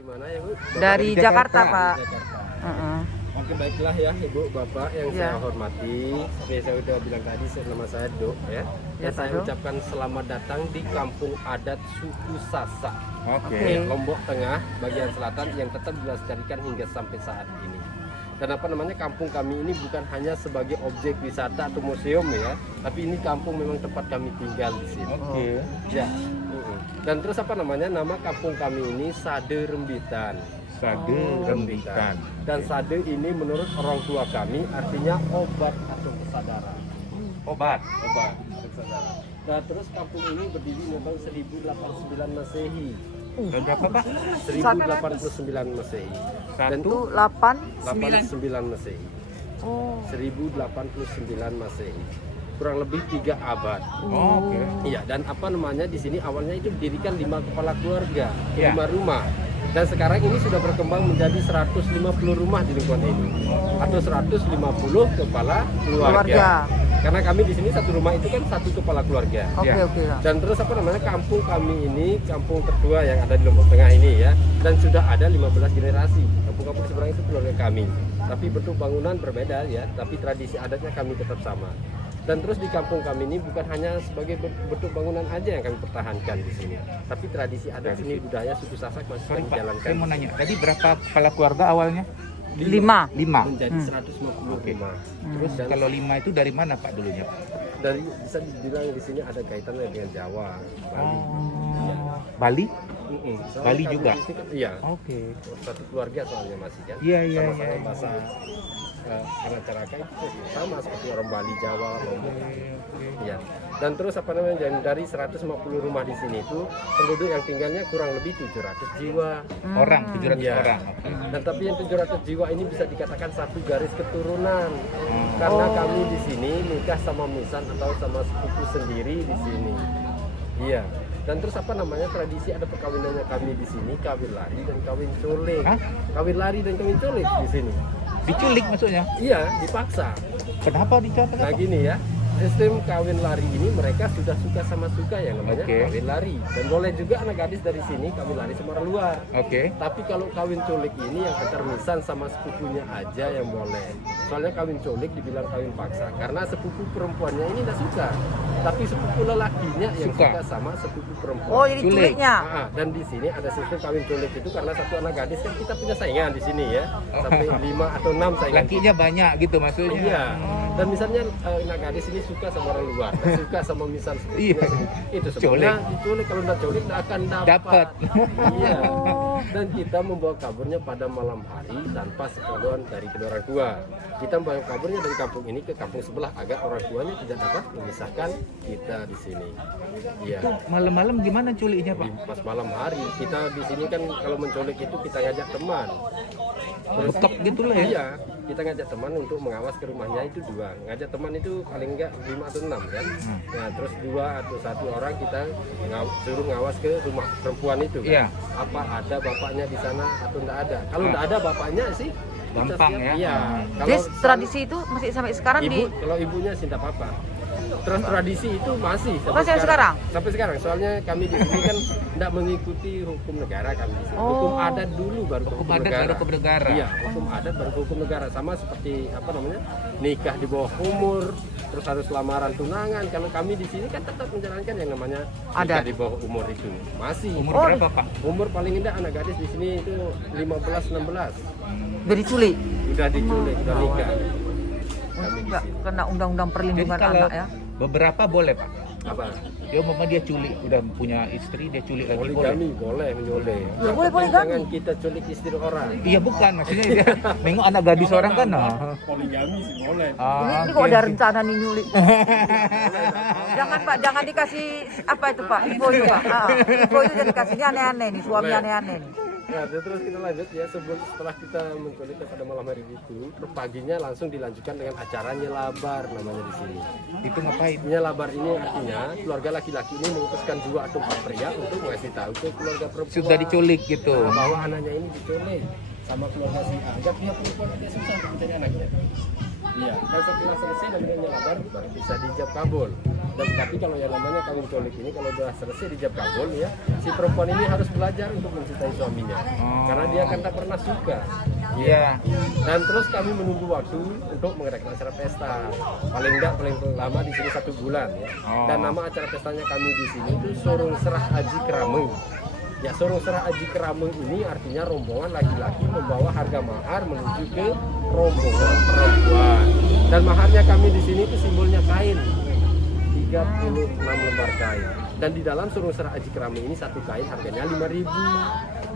Dari mana ya Bu? Bapak Dari Jakarta, Pak. Dari Jakarta. Heeh. Oke, baiklah ya Ibu Bapak yang Ya. saya hormati. Seperti saya sudah bilang tadi, nama saya Dok ya. Ya, Dan saya Pak Dok. ucapkan selamat datang di kampung adat suku Sasak. Oke. Di Lombok Tengah bagian selatan yang tetap dilestarikan hingga sampai saat ini. Dan apa namanya, kampung kami ini bukan hanya sebagai objek wisata atau museum ya, tapi ini kampung memang tempat kami tinggal di sini. Oke. Ya. Dan terus apa namanya, nama kampung kami ini Sade Rembitan. Sade Rembitan. Dan Sade ini menurut orang tua kami artinya obat atau kesadaran. Obat. Obat atau kesadaran. Nah terus kampung ini berdiri memang 1089 Masehi. Berapa Pak? 1089 Masehi. Dan Itu itu 89 Masehi. Oh. 1089 Masehi. Kurang lebih 3 abad. Oh, oke. Iya, dan apa namanya, di sini awalnya itu didirikan 5 kepala keluarga, Ya. 5 rumah. Dan sekarang ini sudah berkembang menjadi 150 rumah di lingkungan ini. Atau 150 kepala keluarga. Karena kami di sini satu rumah itu kan satu kepala keluarga. Oke, Ya. oke. Dan terus apa namanya, kampung kami ini kampung kedua yang ada di Lombok Tengah ini ya. Dan sudah ada 15 generasi. Kampung-kampung seberang itu keluarga kami. Tapi bentuk bangunan berbeda ya, tapi tradisi adatnya kami tetap sama. Dan terus di kampung kami ini bukan hanya sebagai bentuk bangunan aja yang kami pertahankan di sini, tapi tradisi adat, seni budaya suku Sasak masih Sorry kami Pak, jalankan. saya mau nanya. Tadi berapa kepala keluarga awalnya? 5. 5. Menjadi 150 Oke. rumah. Terus Dan kalau 5 itu dari mana Pak dulunya Pak? dari bisa dibilang di sini ada kaitannya dengan Jawa, Bali. Iya. Bali? Soalnya Bali kami juga? di sini kan, iya. Oke. Satu keluarga soalnya masih kan. Iya, iya, Sama-sama iya. bahasa anak Caraka itu sama seperti orang Bali, Jawa, Lombok. Iya. Dan terus apa namanya, dari 150 rumah di sini itu penduduk yang tinggalnya kurang lebih 700 jiwa. Orang, 700 Iya. orang. Oke. Dan tapi yang 700 jiwa ini bisa dikatakan satu garis keturunan. Karena kami di sini nikah sama misan atau sama sepupu sendiri di sini. Iya. Dan terus apa namanya, tradisi ada perkawinannya kami di sini, kawin lari dan kawin culik. Hah? Kawin lari dan kawin culik di sini. Diculik maksudnya? Iya, dipaksa. Kenapa diculik? Nah gini ya, sistem kawin lari ini mereka sudah suka sama suka yang namanya Oke. kawin lari. Dan boleh juga anak gadis dari sini kawin lari sama orang luar. Oke. Tapi kalau kawin culik ini yang antar misan sama sepupunya aja yang boleh. Soalnya kawin culik dibilang kawin paksa karena sepupu perempuannya ini tidak suka. Tapi sepupu lelakinya yang Suka. suka sama sepupu perempuan. Oh, jadi Culik. culiknya. Dan di sini ada sistem kawin culik itu karena satu anak gadis kan kita punya saingan di sini ya. Sampai 5 atau 6 saingan. Lakinya banyak gitu maksudnya. Iya. Dan misalnya anak gadis ini suka sama orang luar, suka sama misal sepupunya. Iya. Itu sebabnya Culik. diculik, kalau tidak culik tidak akan dapat. Dapat. Iya. Dan kita membawa kaburnya pada malam hari tanpa sepengetahuan dari kedua orang tua. Kita membawa kaburnya dari kampung ini ke kampung sebelah agar orang tuanya tidak dapat memisahkan kita di sini. Iya. Itu malam-malam gimana culiknya Pak? Di pas malam hari kita di sini kan kalau menculik itu kita ngajak teman. Terus Bekap gitu lah ya? Iya, kita ngajak teman untuk mengawas ke rumahnya itu 2. Ngajak teman itu paling enggak 5 atau 6 kan. Nah, terus 2 atau 1 orang kita suruh ngawas ke rumah perempuan itu kan. Iya. Apa ada bapaknya di sana atau enggak ada. Kalau enggak ada bapaknya sih kita Gampang siap. ya? Iya. Jadi tradisi itu masih sampai sekarang ibu, di kalau ibunya sih enggak apa-apa. Terus tradisi itu masih Masih sekarang? Sampai sekarang. Soalnya kami di sini kan tidak mengikuti hukum negara kami di sini. Oh. Hukum adat dulu baru Hukum hukum adat negara. baru hukum negara. Iya, hukum adat baru hukum negara, sama seperti apa namanya? Nikah di bawah umur, terus harus lamaran tunangan. Kalau kami di sini kan tetap menjalankan yang namanya nikah Adat. di bawah umur itu. Masih. Umur Oh, berapa Pak? Umur paling indah anak gadis di sini itu 15-16. udah diculik. Udah diculik, udah nikah. Kami di Nggak sini. kena undang-undang Jadi perlindungan kalau anak ya. beberapa boleh Pak? Apa? Ya umpama dia culik, udah punya istri, dia culik lagi boleh? Poligami boleh menyulik. Ya, boleh Tapi poligami. Jangan kita culik istri orang. Iya bukan, maksudnya dia nengok anak gadis orang kan. Poligami sih boleh. Ini kok ada rencana nih nyulik. Jangan Pak, jangan dikasih apa itu Pak, info itu Pak. Info itu jadi dikasih, ini aneh-aneh nih, suami Boleh. aneh-aneh nih. Nah, terus kita lanjut ya, setelah kita menculik pada malam hari itu, terus paginya langsung dilanjutkan dengan acara nyelabar namanya di sini. Itu ngapain? Nyelabar ini artinya keluarga laki-laki ini memutuskan 2 atau 4 pria untuk mengasih tahu ke keluarga perempuan. Sudah diculik gitu. Nah, bahwa anaknya ini diculik sama keluarga si A. Agar pihak perempuan dia susah mencari anaknya. Iya, dan setelah selesai namanya nyelabar baru bisa dijab kabul. Dan tapi kalau yang namanya kawin colik ini kalau udah selesai di Jabagol ya, si perempuan ini harus belajar untuk mencintai suaminya. Karena dia kan tak pernah suka. Iya. Dan terus kami menunggu waktu untuk mengadakan acara pesta. Paling lama di sini 1 bulan ya. Dan nama acara pestanya kami di sini itu Sorong Serah Aji Kerameng. Ya, Sorong Serah Aji Kerameng ini artinya rombongan laki-laki membawa harga mahar menuju ke rombongan perempuan. Dan maharnya kami di sini itu simbolnya kain. 36 lembar kain. Dan di dalam Sorong Serah Aji Kerameng ini satu kain harganya 5.000.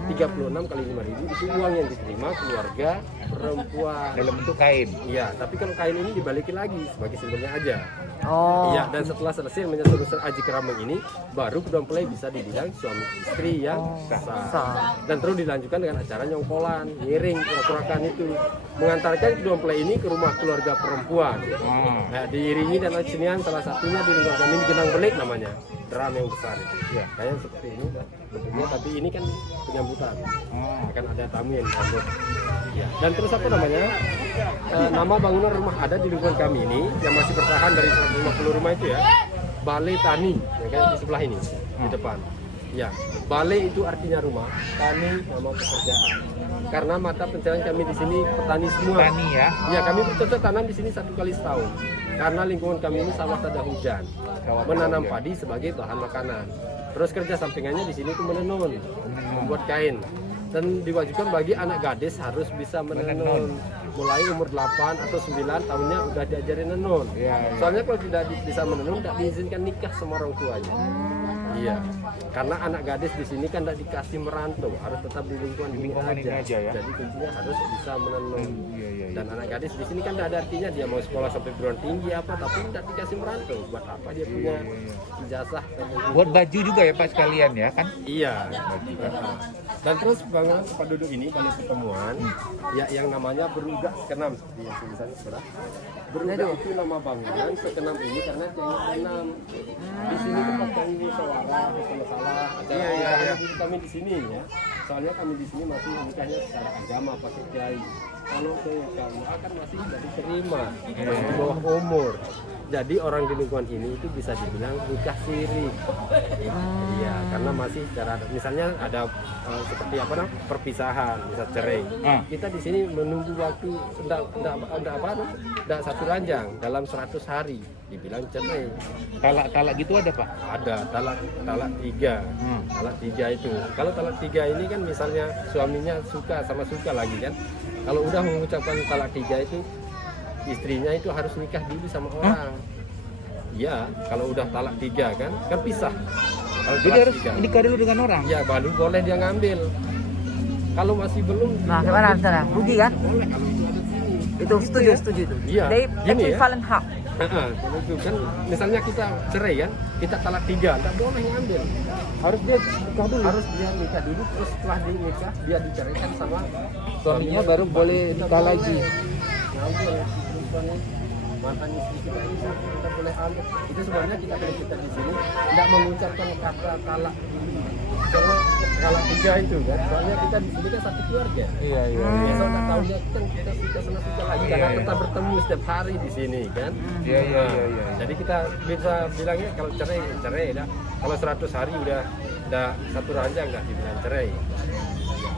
36 kali 5.000 itu uang yang diterima keluarga perempuan Dalam bentuk kain. iya, tapi kalau kain ini dibalikin lagi sebagai simbolnya aja. Oh. Iya, dan setelah selesai menyelesaikan Aji Kerameng ini baru kedua mempelai bisa dibilang suami istri yang sah. Sah. Dan terus dilanjutkan dengan acara nyongkolan, ngiring, kura-kurakan itu mengantarkan kedua mempelai ini ke rumah keluarga perempuan. Nah, diiringi dan kesenian salah satunya di lingkungan kami di Genang Belik namanya, drum yang besar itu. Ya, kayak seperti ini bentuknya, tapi ini kan penyambutan. Akan ada tamu yang disambut. Ya. Dan terus apa namanya? Nama bangunan rumah adat di lingkungan kami ini yang masih bertahan dari 150 rumah itu ya, Balai Tani, yang kayak di sebelah ini, di depan. Ya, balai itu artinya rumah, tani nama pekerjaan. Karena mata pencarian kami di sini petani semua. Petani ya. Ya, kami bercocok tanam di sini 1 kali setahun. Karena lingkungan kami ini sawah tak ada hujan. Menanam padi sebagai bahan makanan. Terus kerja sampingannya di sini itu menenun, membuat kain. Dan diwajibkan bagi anak gadis harus bisa menenun. Mulai umur 8 atau 9 tahunnya udah diajarin menenun. Soalnya kalau tidak bisa menenun, tidak diizinkan nikah sama orang tuanya. Iya, karena anak gadis di sini kan tidak dikasih merantau, harus tetap di lingkungan ini aja ya. Jadi kuncinya harus bisa menenun. Iya. Dan anak gadis di sini kan tidak ada artinya dia mau sekolah sampai perguruan tinggi apa, tapi tidak dikasih merantau. Buat apa dia punya ijazah? Buat baju juga ya Pak sekalian ya kan? Iya. Dan terus bangunan tempat duduk ini balai pertemuan, ya yang namanya Berugak Sekenam seperti yang tulisannya sebelah. Berugak itu nama bangunan Sekenam ini karena tiangnya keenam. Di sini tempat kami musyawarah, masalah, acara kami di sini ya. Soalnya kami di sini masih nikahnya secara agama pakai kiai. Kalau ke KUA kan masih tidak diterima, masih di bawah umur. Jadi orang di lingkungan ini itu bisa dibilang nikah siri. Iya, karena masih secara misalnya ada seperti apa namanya perpisahan, bisa cerai. Kita di sini menunggu waktu tidak 1 ranjang dalam 100 hari dibilang cerai. Talak gitu ada Pak? Ada talak 3. Talak 3 itu. Kalau talak 3 ini kan misalnya suaminya suka lagi kan. Kalau udah mengucapkan talak 3 itu istrinya itu harus nikah dulu sama orang. Iya, kalau udah talak 3 kan pisah. Kalau Jadi harus nikah dulu dengan orang? Ya, baru boleh dia ngambil. Kalau masih belum, Nah, gimana misalnya? Rugi kan? boleh kalau itu ada di sini. Itu setuju itu. Iya, They gini ya. equivalent hak. Kalau itu kan, misalnya kita cerai kan, kita talak 3, nggak boleh ngambil. Harus dia nikah dulu. Harus dia nikah dulu, terus setelah dia nikah, dia diceraikan sama suaminya baru boleh nikah lagi. Ngambil perempuan mantan istri kita ini kita boleh ambil. Itu sebenarnya kalau kita di sini tidak mengucapkan kata talak kalau talak 3 itu kan. Soalnya kita di sini kan satu keluarga. Iya. Besok tak tahunya kita suka lagi karena kita bertemu setiap hari di sini kan. Iya. Jadi kita bisa bilangnya kalau cerai dah. Kalau 100 hari udah 1 ranjang nggak dibilang cerai.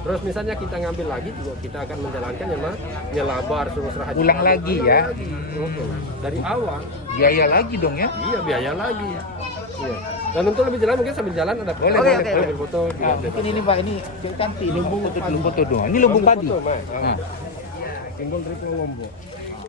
Terus misalnya kita ngambil lagi juga kita akan menjalankan yang nyelabar suruh serah haji. Ulang lagi ya. Dari awal. Biaya lagi dong ya? Iya, biaya lagi. Iya. Dan untuk lebih jelas mungkin sambil jalan ada Boleh, Oke. ambil foto di Mungkin ini Pak, ini cantik lumbung foto dong. Ini lumbung padi. Simbol dari Lombok.